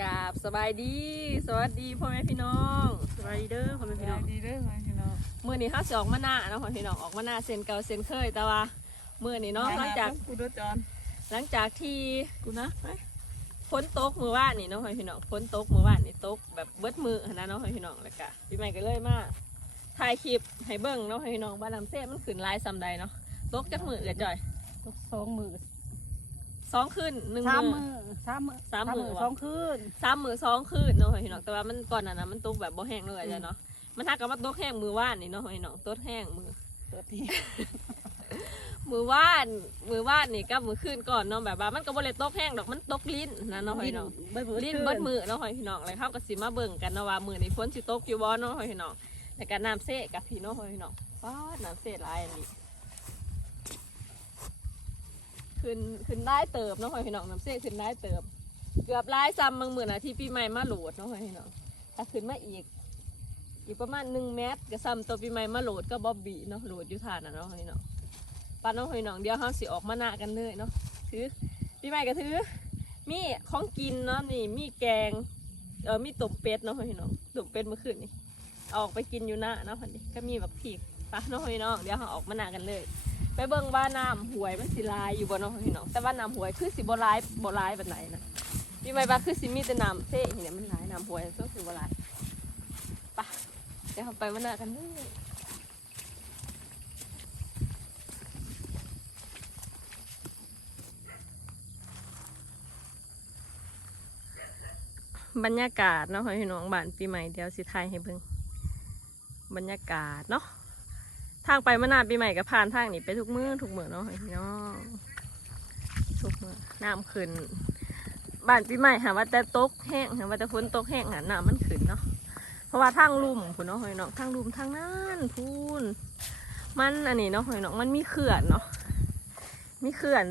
กราบสบายดี สวัสดีพ่อแม่พี่น้องสบายดีเด้อพ่อแม่พี่น้องดีเด้อพี่น้องมื้อนี้เฮาสิออกมาหน้าเนาะพ่อพี่น้องออกมาหน้าเซ็นเก่าเซ็นเคยแต่ว่ามื้อนี้เนาะหลังจากกูดูจอนหลังจากที่กูนะไปฝนตกมื้อวานนี่เนาะพ่อพี่น้องฝนตกมื้อวานนี่ตกแบบเบิดมือหั้นนะเนาะพ่อพี่น้องแล้วก็พี่ใหม่ก็เลยมาถ่ายคลิปให้เบิ่งเนาะพ่อพี่น้องบ้านลำเซ่มันขึ้นหลายซำใดเนาะตกจักมื้อเด้อจ้อยตกสองมือ สองคืนหนึ่งสามมื้อมือสามมือสามมื้อวะสองคืนสามมือสองคืนเนาะพี่น้องแต่ว่ามันก่อนหนั้นนะมันตกแบบบ่แห้งเลยจ้ะเนาะมันทักกับว่าตกแห้งมือว่านนี่เนาะพี่น้องตกแห้งมือตัวที่มือว่านมือว่านนี่กับมือคืนก่อนเนาะแบบว่ามันก็บ่เลยตกแห้งดอกมันตกลิ้นนะเนาะพี่น้องเบิดมือลิ้นเบิดมือเนาะพี่น้องเลยเข้ากับสิมาเบิ่งกันเนาะว่ามือนี้ฝนสิตกอยู่บ่เนาะพี่น้องแต่การน้ำเสะกับพี่เนาะพี่น้องฟ้าดน้ำเสะหลายอันนี้ ขึ้นขึ้นได้เติบเนาะพี่น้องน้ำเสะขึ้นได้เติบ เกือบหลายซ้ำบางหมือนะที่ปีใหม่มาโหลดเนาะพี่น้องถ้าขึ้นมาอีก อีกประมาณหนึ่งเมตรก็ซ้ำตัวปีใหม่มาโหลดก็บ๊อบบี้เนาะโหลดอยู่ทานนะเนาะพี่น้องปานน้องพี่น้องเดี๋ยวเขาสิออกมาหน้ากันเลยเนาะถือปีใหม่ก็ถือมีของกินเนาะนี่มีแกงเออมีต้มเป็ดเนาะพี่น้องต้มเป็ดเมื่อคืนนี่อออกไปกินอยู่หน้าเนาะพันนี้ก็มีแบบผีก ปะเนาะพี่น้องเดี๋ยวเขาออกมาหน้ากันเลย ไปเบิ่งว่าน้ำหวยมันสิลายอยู่บ่เนาะพี่น้องแต่ว่าน้ำหวยคือสิบ่ลายบ่ลายแบบไหนนะพี่ใหม่ว่าคือสิมีแต่น้ำเซ่นี่แหละมันลายน้ำหวยก็คือบ่ลายปะเดี๋ยวเราไปมาหน้ากันเลยบรรยากาศเนาะพี่น้องบ้านปีใหม่เดี๋ยวสิถ่ายให้เบิ่งบรรยากาศเนาะ ทางไปมานานปีใหม่ก็ผ่านทางนี้ไปทุกมือทุกมือเนาะพี่น้องทุกมือน้ำขึ้นบ้านปีใหม่หาว่าแต่ตกแห้งหาว่าแต่ฝนตกแห้งหาน้ำมันขึ้นเนาะเพราะว่าทางลุ่มคุณเนาะพี่น้องทางลุ่มทางนั้นพูนมันอันนี้เนาะพี่น้องมันมีเขื่อนเนาะมีเขื่อน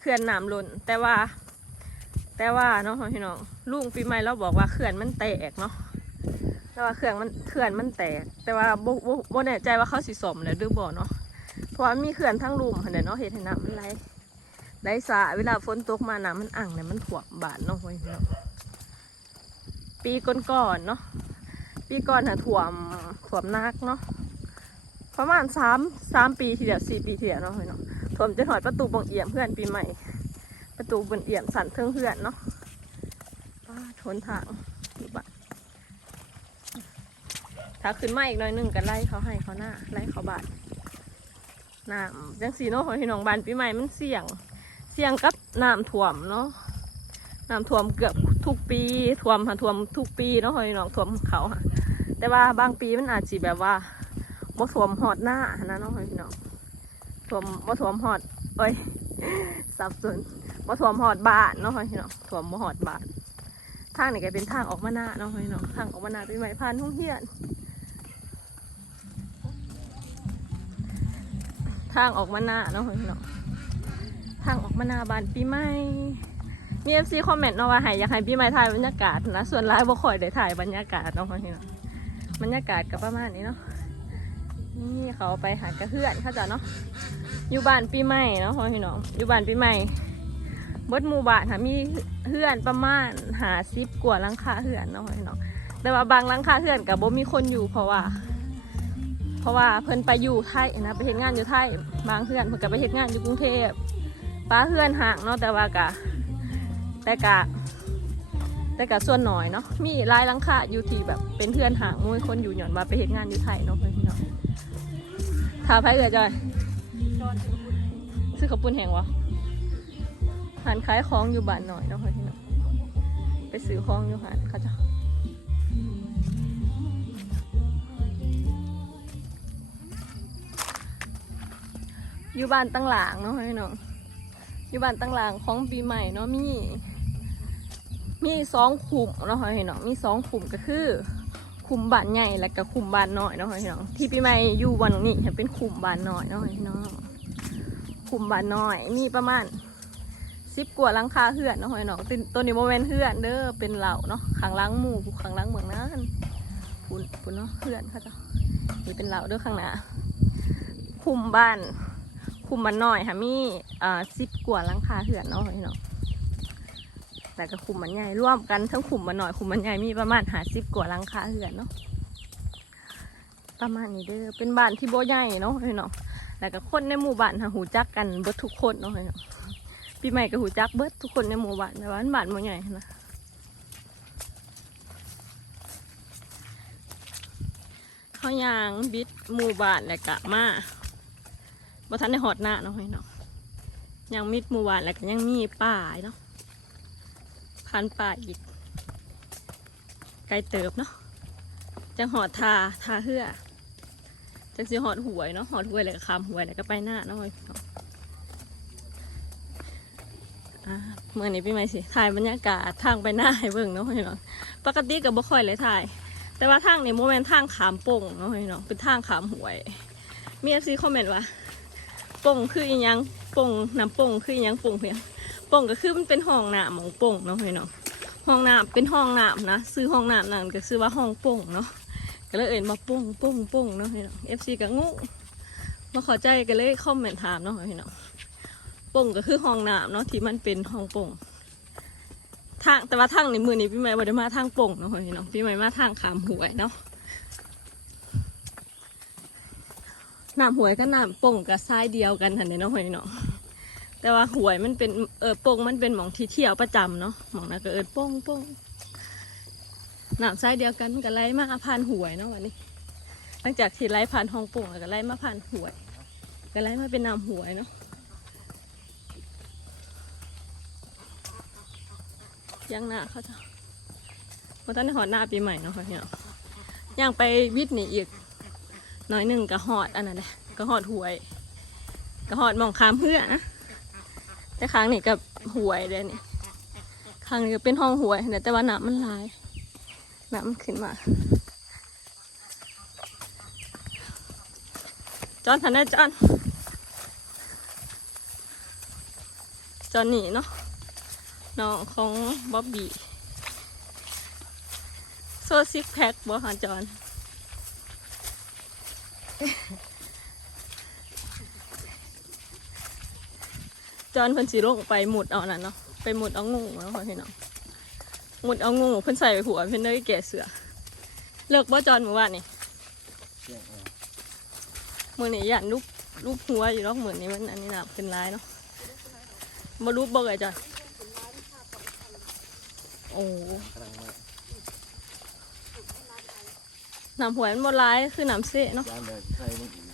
เขื่อนน้ำล้นแต่ว่า แต่ว่าเนาะพี่น้องลุงปีใหม่เราบอกว่าเขื่อนมันแตกเนาะ แต่ว่าเครื่องมันเขื่อนมันแตก แต่ว่าบ่บ่บ่แน่ใจว่าเขาสิสมแล้วหรือบ่เนาะเพราะว่ามีเขื่อนทั้งลุ่มหั่นเนาะเฮ็ดให้น้ำมันไหลไหลสระเวลาฝนตกมาน้ำมันอ่างเนี่ยมันถ่วมบานเนาะเว้ยเนาะปีก่อนๆเนาะปีก่อนน่ะถ่วมถ่วมนักเนาะประมาณสามสามปีทีเดียวสี่ปีทีเดียวเนาะเว้ยเนาะถ่วมจนหอดประตูบังเอี่ยมเพื่อนปีใหม่ ประตูบังเอี่ยมสั่นเทิงเพื่อนเนาะทนทางอยู่บ้าน ถ้าขึ้นมาอีกหน่อยหนึ่งก็ไล่เขาให้เขาหน้าไล่เขาบาดน้ำจังสีเนาะของพี่น้องบานปีใหม่มันเสี่ยง เสี่ยงกับน้ำท่วมเนาะน้ำท่วมเกือบทุกปีท่วมค่ะท่วมทุกปีเนาะของพี่น้องท่วมเขาค่ะแต่ว่าบางปีมันอาจจะแบบว่าบ่ท่วมหอดหน้านะเนาะของพี่น้องท่วมบ่ท่วมหอดเอ้ยสับสนบ่ท่วมหอดบาทเนาะของพี่น้องท่วมบ่หอดบาททางนี่ก็เป็นทางออกมาหน้าเนาะของพี่น้องทางออกมาหน้าปีใหม่ผ่านทุ่งเฮียน ทางออกมาหน้าเนาะพี่น้องทางออกมาหน้าบ้านปีใหม่มีเอฟซีคอมเมนต์เนาะว่าให้อยากให้ปีใหม่ถ่ายบรรยากาศนะส่วนร้ายบ่คอยได้ถ่ายบรรยากาศเนาะพี่น้องบรรยากาศก็ประมาณนี้เนาะนี่เขาไปหากระเพื่อนเขาจะเนาะอยู่บ้านปีใหม่เนาะพี่น้องอยู่บ้านปีใหม่บดหมู่บ้านค่ะมีเพื่อนประมาณหาซิบกว่าลังคาเพื่อนเนาะพี่น้องแต่ว่าบางลังคาเพื่อนกับบ่มีคนอยู่เพราะว่า เพราะว่าเพิ่นไปอยู่ไทยนะไปเฮ็ดงานอยู่ไทยบางเพื่อนเพิ่นก็ไปเฮ็ดงานอยู่กรุงเทพป้าเพื่อนห่างเนาะแต่ว่ากะแต่กะแต่กะส่วนหน่อยเนาะมีลายลังคาอยู่ที่แบบเป็นเพื่อนห่างมุ้ยคนอยู่หย่อนว่าไปเฮ็ดงานอยู่ไทยเนาะเพื่อนพี่น้องถ้าไปเอือจอยซื้อข้าวปุ้นแหงวะหันขายของอยู่บ้านหน่อยเนาะเพื่อนพี่น้องไปซื้อของอยู่หันเขาจะ อยู่บ้านตั้งหลางเนาะพี่น้องอยู่บ้านตั้งหลางของปีใหม่เนาะมี มีสองขุมเนาะพี่น้องมีสองขุมก็คือขุมบ้านใหญ่และก็ขุมบ้านน้อยเนาะพี่น้องที่ปีใหม่อยู่วันนี้จะเป็นขุมบ้านน้อยเนาะพี่น้องขุมบ้านน้อยมีประมาณสิบกว่าลังคาเฮือนเนาะพี่น้องตัวตัวนี้โมเมนเฮือนเด้อเป็นเหล่าเนาะขังล้างหมู่ขังล้างเมืองนั้นปุ่นปุ่นเนาะเฮือนเขาจะนี่เป็นเหล่าเด้อข้างหน้าคุมบ้าน คุมบ้านน้อยค่ะมีอ่าสิบกว่าลังคาเหือนเนาะพี่น้องแล้วก็ขุมมันใหญ่ร่วมกันทั้งขุมมันหน่อยขุมมันใหญ่มีประมาณหาสิบกว่าลังคาเหือนเนาะประมาณนี้เด้อเป็นบ้านที่โบใหญ่เนาะพี่น้องแล้วก็คนในหมู่บ้านหาหูจักกันเบิดทุกคนเนาะพี่น้องปีใหม่ก็หูจักเบิดทุกคนในหมู่บ้านแต่ว่านบ้านโบใหญ่นะเขายางบิดหมู่บ้านแล้วก็มา บ่ทันได้หอดหน้าเนาะพี่น้องยังมิดมู่บ้านแล้วก็ยังมีป่าเนาะพันป่าอีก ไกลเติบเนาะจังหอดทาทาเหือจังสิหอดหวยเนาะหอดหวยแล้วก็คำหวยแล้วก็ไปหน้าเนาะพี่น้องอ่าเมื่อนี้พี่ไม่สิถ่ายบรรยากาศทางไปหน้าให้เบิ่งเนาะพี่น้องปกติกับบ่ค่อยเลยถ่าย แต่ว่าทางนี้โมเมนต์ทางขามป่งเนาะพี่น้องเป็นทางขามหวย มีเอฟซีคอมเมนต์ว่า ป่งคืออีหยังป่งน้ำป่งคืออีหยังป่งเพียงป่งก็คือมันเป็นห้องน้ำของป่งเนาะพี่น้องห้องน้ำเป็นห้องน้ำนะซื้อห้องน้ำนั่นก็ซื้อว่าห้องป่งเนาะก็เลยเอ่ยมาป่งป่งป่งเนาะพี่น้องเอฟซีก็งงมาขอใจก็เลยคอมเมนต์ถามเนาะพี่น้องป่งก็คือห้องน้ำเนาะที่มันเป็นห้องป่งทางแต่ว่าทางในมือนี้พี่ใหม่บ่ได้มาทางป่งเนาะพี่น้องพี่ใหม่มาทางขามหวยเนาะ น้ำหวยกับน้ำป่งกับทรายเดียวกันทันเนาะพี่น้องแต่ว่าหวยมันเป็นเออโป่งมันเป็นหมองที่เที่ยวประจำเนาะหมองนั้นก็เอิดโป่งโป่งน้ำไส้เดียวกันมันก็ไล่มาผ่านหวยเนาะวันนี้หลังจากที่ไล่ผ่านห้องโป่งแล้วก็ไล่มาผ่านหวย ก็ไล่มาเป็นน้ำหวยเนาะยังหน้าเขาจะพอตอนนี้หอดหน้าปีใหม่เนาะค่ะพี่เนาะย่างไปวิทย์นี่อีก น้อยหนึ่งก็หอดอันนั้นแหละก็หอดหวยก็หอดมองคามเพื่อนะแต่ครั้งนี้กับหวยเด้นี่ครั้งนี้ก็เป็นห้องหวยแต่ว่าน้ำมันลายน้ำขึ้นมาจอนทันได้จอนจอนหนีเนาะน้องของบ๊อบบี้โซซิกแพ็คบ่หาจอน จอนเพิ่นสิลงไปหมุดเอานั่นเนาะไปหมุดเอางูเนาะพี่น้องหมุดเอางูเพิ่นใส่ไปหัวเพิ่นได้แก่เสือเลิกบ่จอนเมื่อวานนี่มื้อนี้ย่านลูกลูกหัวอยู่เนาะมื้อนนี้มันอันนี้หน่ะเป็นร้ายเนาะบ่รู้บ่เอ่ยจอนโอ้ น้ำหวยมันบ่ร้ายคือน้ำเสะเนาะยามแบบใส่มึงอีก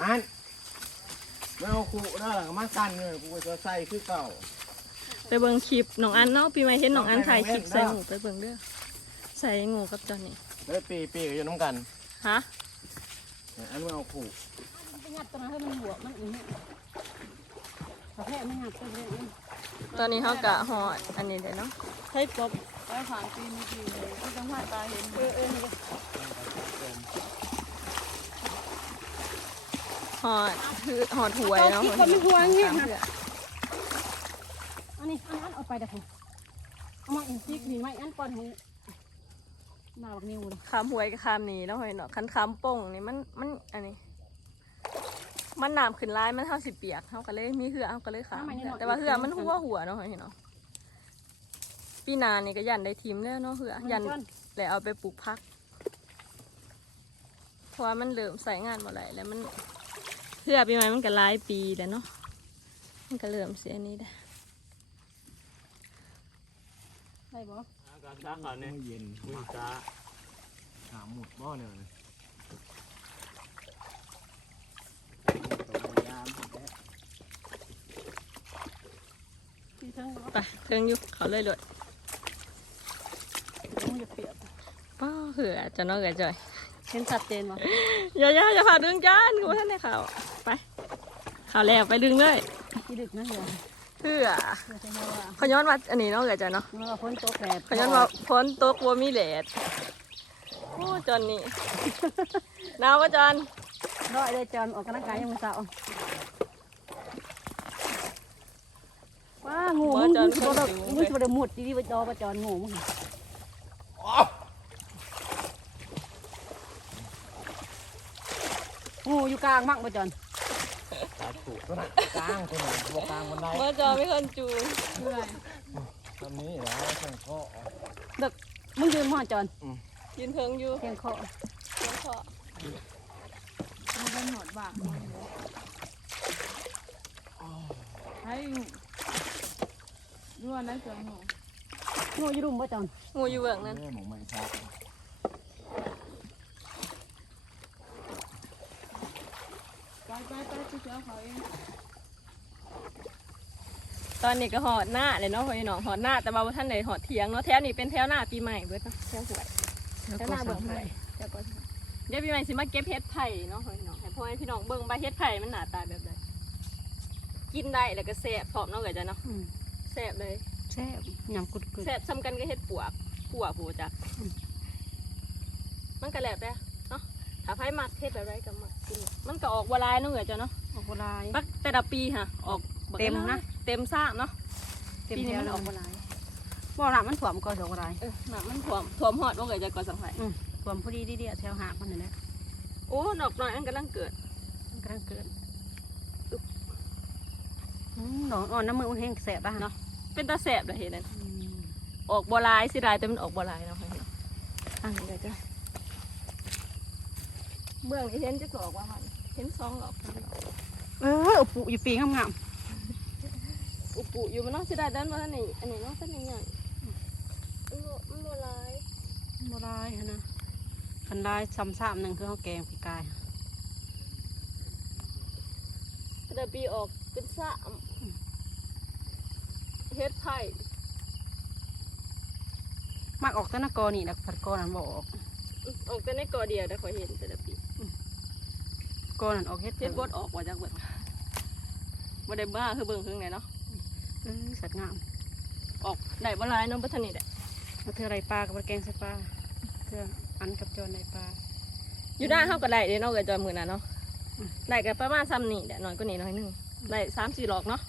อันไม่เอาขู่เด้อมาสั่นเลยกูจะใส่คือเก่าไปเบิ่งคลิปน้องอันเนาะปีใหม่เห็นน้องอันถ่ายคลิปใส่งูไปเบิ่งเด้อใส่งูกับจอนนี่แล้วปีปีก็อยู่น้ำกันฮะอันไม่เอาขู่ไปงัดตรงนั้นให้มันหัวมันอย่างนี้ประเภทไม่งัดตัวเนี้ยตอนนี้เขากะหอดอันนี้เลยเนาะให้กบ ไปผ่านปีนี้ปีเลยที่จังหวัดตาเห็นเออเออหอดคือหอดหวยเนาะคิดว่าไม่หัวเงี้ยสามนะเทื่ออันนี้อันนั้นเอาไปเดี๋ยวผมเอามาอีกทีนี่ไม่อันก่อนให้หน้าบักนิ้วเลยคามหวยกับคามนี้เนาะเฮ้ยเนาะคันคามป่งนี่มันมันอันนี้มันหน้ำขึ้นร้ายมันเท่าสิเปียกเขาก็เลยมีเหือเขาก็เลยขามแต่ว่าเหือมันหัวหัวเนาะเฮ้ยเนาะ ปีหนานี่ก็ยันได้ทีมแล้วเนาะเหือยันแล้วเอาไปปลูกพักเพราะว่ามันเริ่มใส่งานหมดเลยแล้วมันเพื่อปีใหม่มันก็หลายปีแล้วเนาะมันก็เริ่มเสียนี้ได้ใช่บ่อากาศจ้าขาเนี่ยเย็นคุยจ้าถามหมุดบ่อเนี่ยเลยที่ทั้งไปเครื่องอยุกเขาเลยเลย มันจะเปียก ป้า เหือจะน้อยกับจอยเห็นชัดเจนบ่อย่าอย่าอย่าพาดึงจานกูท่านในเขาไปเขาแล้วไปดึงเลยที่ดึกนะเดี๋ยวเพื่อเดี๋ยวจะให้ว่าเขาย้อนว่าอันนี้เนาะกับจอยเนาะเมื่อฝนตกแดดเขาย้อนว่าพ้นโต๊ะวัมีแดดโอ้จอนนี่หนาวปะจอนร้อยเลยจอนออกกำลังกายยังไม่เช้าว้างูมึงมึงจะบ่มึงจะบ่หมดดีๆไปจอประจอนงูมึง งูอยู่กลางมั่งประจอนตาขู่ตัวน่ะกลางตัวน่ะบกกลางบันไดเมื่อจอไม่เคยจูนเมื่อยทำนี้นะแข่งข้อมึงยืนหัวจอนยืนเทิงอยู่เพียงคอเทิงคอมันเป็นหอดบากมันเลยให้ดูอันนั้นเสือหนูงูอยืรุมบ่จอนงูอยู่เบื้องนั้นเรื่องของมันครับ ไปไปไปไปเสือเขาเองตอนนี้ก็หอดหน้าเลยเนาะพี่น้องหอดหน้าแต่ว่าบ่ท่านไหนหอดเถียงเนาะแถวนี้เป็นแถวหน้าปีใหม่เบิดเนาะแถวหวยแถวหน้าเบิ่งหวยแถวก่อนเดี๋ยวปีใหม่สิมาเก็บเฮ็ดไผ่เนาะพี่น้องให้พ่อให้พี่น้องเบิ่งใบเฮ็ดไผ่มันหน้าตาแบบใดกินได้แล้วก็แซ่บพร้อมเนาะเกิดจ้ะเนาะอืมแซ่บเลยแซ่บยำกุดกุดแซ่บซ้ำกันก็เฮ็ดปวกปวกผู้จักอืมมันก็แล้วแต่เนาะ ถ้าไผมักเฮ็ดแบบไรก็มักกิน มันก็ออกบ่หลายเนาะเกิดจ้ะเนาะออกลายปักแต่ละปีค่ะ ออกบักเต็มนะ เต็มซ่ากเนาะเต็มปีนี้แถวมันแล้อวอกบ่หลายบ่หลังมันถ่วมก็ดอกลายเออน้ำมันท่วมท่วมฮอดบ่เกิดจะก่อสังไผถ่วมพอดีดีๆแถวหางมันนี่แหละโอ้ดอกน้อยอันกำลังเกิดมันกำลังเกิดอืมดอกอ่อนน้ำมือมันแห้งแสบป่ะเนาะเป็นตาแซ่บเลยเห็นนั่นออกบัวลายสิได้แต่มันออกบัวลายเนาะค่ะอะเดี๋ยวจะ เบื้องนี้เห็นจะออกว่ามันเห็นสองหรอกเอออุปุอยู่ปีงามอุปุอยู่มันเนาะสิได้แต่มันอันนี้อันนี้เนาะเส้นใหญ่มันบ่มันบัวลายๆบ่ลายหั้นนะคันลายซ้ำๆหนึ่งคือข้าวแกงปีกายแต่ปีออกเป็นสามเฮ็ดไผ่มากออกแต้นกอนี่แหละผัดกอนั่นบ่ออกออกแต่ในกอเดียวแต่ขอยเห็นแต่ละปี กอนั่นออกเฮ็ดเฮ็ดบดออกว่าจากเบิ่งบ่ได้บ้าคือเบิ่งคือไงเนาะเออสัตว์งามออกได้บัวลายเนาะบ่ทันนี่แหละมาเธอไรปลากับมาแกงใส่ปลาเธออันกับจอนไรปลาอยู่หน้าเฮาก็ได้เด้เนาะก็จอยมื้อนั้นเนาะอืมได้ก็ประมาณซ้ำนี่แหละน้อยกว่านี้หน่อยหนึงได้3-4หลอกเนาะ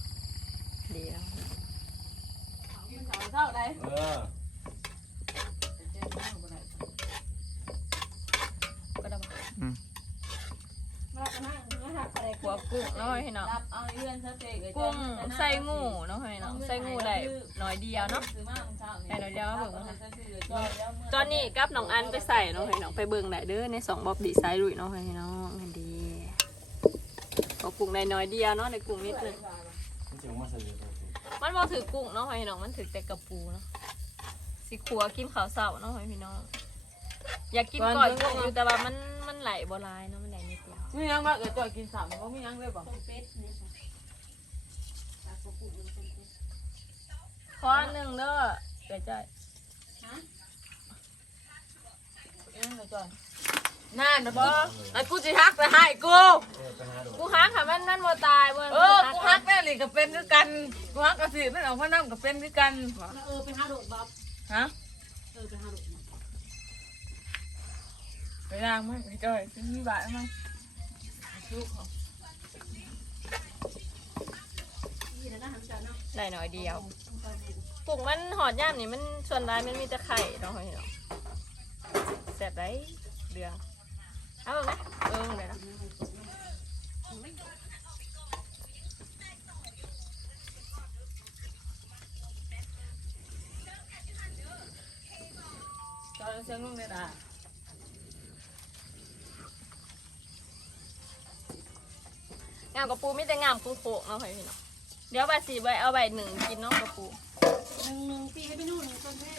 ดีแล้วเท่าไรเออ ก็ได้ มากันนะมาหักอะไร หัวกุ้ง เนาะให้น้องรับเอาเลื่อนซะเจ๊กุ้งใส่งูเนาะให้น้องใส่งูได้น้อยเดียวเนาะซื้อมาเช้าได้น้อยเดียวเบิ่งค่ะตอนตอนนี้กับน้องอันไปใส่เนาะให้น้องไปเบิ่งได้เด้อในสองบ๊อบดีไซน์ลุยเนาะให้น้องให้ดีหัวกุ้งได้น้อยเดียวเนาะในกุ้งนิดนึงไม่เจ๋งมาใส่เลยมันบ่ถือกุ้งเนาะให้น้องมันถือแต่กระปูเนาะสิขัวกินข้าวเช้าเนาะให้พี่น้องอยากกินก่อยกุ้งอยู่แต่ว่ามันมันไหลบ่หลายเนาะ มันไหลนิดเดียวมียังบ้างเออจอยกินสามก็มียังเลยบอกขออันหนึ่งเด้อเดี๋ยวจะยังเลยจอยนั่นนะบอไอ้กูจะฮักไปให้กู กูหาค่ะมันมันบ่ตายบ่เออ กูฮักแม่หลีก็เป็นด้วยกัน กูฮักกระสีนั่นออกมานั่งก็เป็นด้วยกันเออไปหาโดดบ๊อบฮะ เออไปหาโดดไปล้างมั้งไปจอยซื้อมีบาทมั้ง ลูกเขาได้หน่อยเดียวกุ้งมันหอดย่ามนี่มันส่วนร้ายมันมีแต่ไข่เนาะให้น้อแซ่บไรเดืองเอาไหมเออเดี๋ยวนะจอยเสียงลงเลยนะ งามกระปูมีแต่งามกุ้งโขกเนาะให้พี่น้องเดี๋ยวใบสีใบเอาใบหนึ่งกินเนาะกระปูหนึ่งหนึ่งปีให้ไปนู่นหนึ่งต้นแม่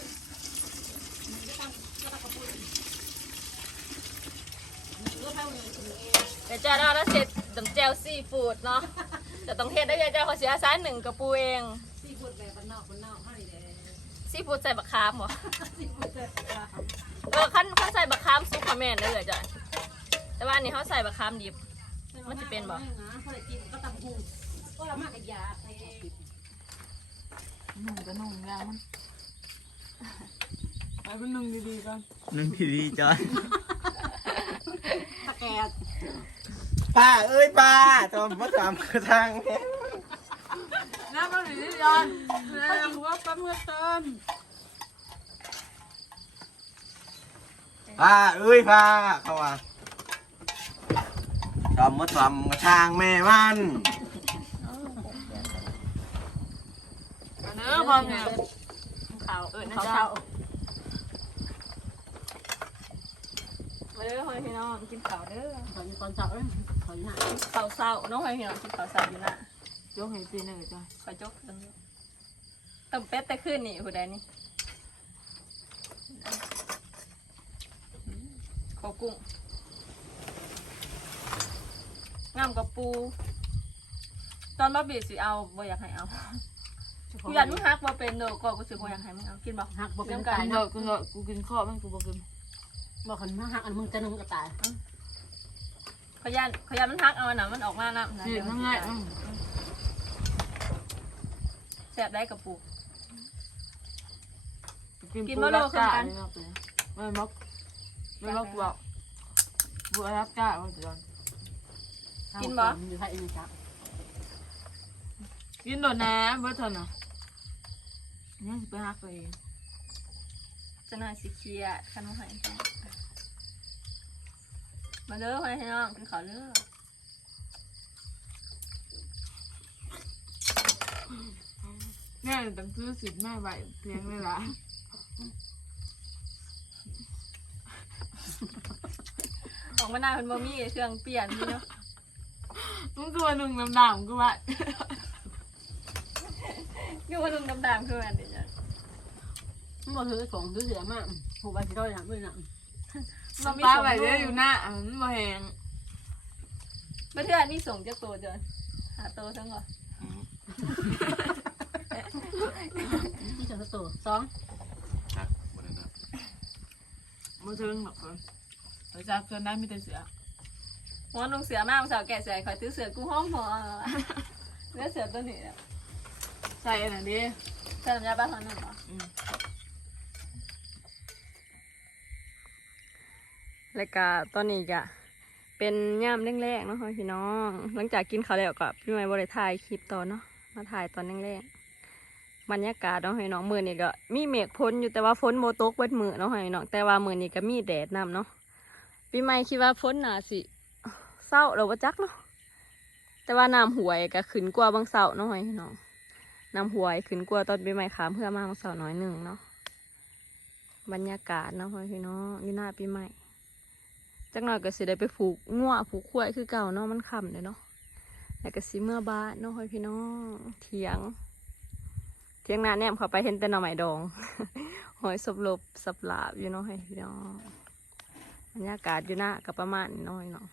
เลือกไปวันนี้ถึงเองเดี๋ยวจะเราแล้วเสร็จดำแจวซีฟู้ดเนาะจะต้องเฮ็ดได้เดี๋ยวจะเขาเสียสายหนึ่งกระปูเองซีฟู้ดแบบบ้านนอกบ้านนอกให้เลยซีฟู้ดใส่บักคามเหรอซีฟู้ดแบบเออขั้นขั้นใส่บักคามซุปคอมเมนต์ได้เลยจ้ะแต่ว่าอันนี้เขาใส่บักคามดิบมันจะเป็นบ่ พอได้กินก็ตำหูก็ละมากกับยาใส่นุ่งก็นุ่งยางมันไปเป็นนุ่งดีๆกันนั่นพี่ดีจอยตะแกรงป้าเอ้ยป้าจอมมาตามกระทางเนี่ยน้ำมันหนีจอนแล้วหัวปั๊มเงินเติมป้าเอ้ยป้าเขาว่า จอมมาตามกระทางแม่มันเนื้อพอเนี่ยข้าวเออนะข้าวจ๊ะเช้ามาเด้อพ่อพี่น้องกินข้าวเด้อตอนนี้ตอนเช้าเลยตอนนี้หาข้าวเช้าน้องพ่อพี่น้องกินข้าวเช้าอยู่น่ะยกให้ตีหนึ่งจ้ะขอจกเติมเติมเป็ดแต่ขึ้นนี่ผู้ใดนี่ขอกุ้ง งามกับปู ตอนบ๊อบบี้สิเอาบ่อยากให้เอากูอยากมึงฮักบ่เป็นเด้อก็กูสิบ่อยากให้มึงเอากินบ่หักบอกเป็นกัตายกินเนาะเถอะกินเถอะกูกินข้าวมันกูบอกกินบอกขันมาหักอันมึงจะนึงก็ตายขอยานขอยานมันฮักเอาอันน่ะมันออกมานะสิทั้งไงอืมแซ่บได้กับปู กินกินปูบ่โลรักจ้ากัน ไม่บอกเลยไม่บอกไม่บอกบอกปูรักจ้าว่าจะอ ยู่ไทยนี่จ้ะกินโดนน้ำเบื่อเถอะนะเนี่ยสิไปฮักเลยจะหน่อยสิเคลียร์ขนมหายไปมาเด้อพ่อพี่น้องกินข้าวเด้อแม่ต้องซื้อสิทธิ์แม่ใบเพียงเลยล่ะออกมาหน้าเป็นบะมี่เครื่องเปลี่ยนพี่เนาะ มึงตัวหนึ่งดำๆกูว่าคือว่าลุงดำๆคืออันเดียวมันบอกถือของถือเสียมากหูใบสีด้อยหนักด้วยนะมันมีปลาส่งใบเยอะอยู่หน้าอะมันบ่แหงไม่เทื่อนมีส่งจากตัวจนหาตัวทั้งหมดที่ฉันตัวสองครับบ่ได้นะบ่ถึงหรอกคนไปจับจนได้มีแต่เสือ หมอลุงเสือมากสาวแก่เสือคอยตื้อเสือกูห้องหมอเนื้อเสือตัวนี้ใส่อันนั้นดิใส่น้ำยาบ้านหนึ่งเหรอแล้วก็ตอนนี้ก็เป็นย่ามแรกๆเนาะพี่น้อง หลังจากกินข้าวแล้วก็พี่ใหม่บริถ่ายคลิปต่อเนาะมาถ่ายตอนแรกๆบรรยากาศเนาะพี่น้องมือนี่ก็มีเมฆพ้นอยู่แต่ว่าฝนโมตกเบิดมือเนาะพี่น้องแต่ว่ามือนี่ก็มีแดดนำเนาะพี่ใหม่คิดว่าฝนหนาสิ เศร้าเราบ่จักเนาะแต่ว่าน้ำหวยก็ขึ้นกว่าบางเสาเนาะพี่น้องน้ำหวยขึ้นกว่าตอนปีใหม่ขามเพื่อมาบางเสาน้อยหนึ่งเนาะบรรยากาศเนาะพี่น้องอยู่หน้าปีใหม่จักหน่อยก็สิได้ไปผูกงัวผูกขวายคือเก่าเนาะมันค่ำเลยเนาะแล้วก็สิเมื่อบ้านเนาะพี่น้องเถียง เถียงหนาแนมเข้าไปเห็นแต่หน่อไม้ดองหอยสบลบสับหลาบอยู่เนาะให้พี่น้องบรรยากาศอยู่หน้าก็ประมาณน้อยเนาะ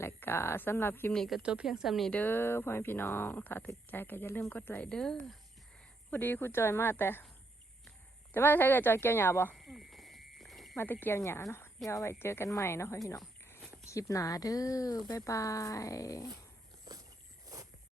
และก็สำหรับคลิปนี้ก็จบเพียงสำนี้เด้อพ่อแม่พี่น้อง ถ้าถึกใจก็อย่าลืมกดไลค์เด้อพอดีครูจอยมาแต่ จะมาใช้เกิดจอยเกี่ยวหยาบ่มาแตะเกียวหยาเนาะเดี๋ยวไว้เจอกันใหม่เนาะพี่น้อง คลิปหนาเด้อบ๊ายบาย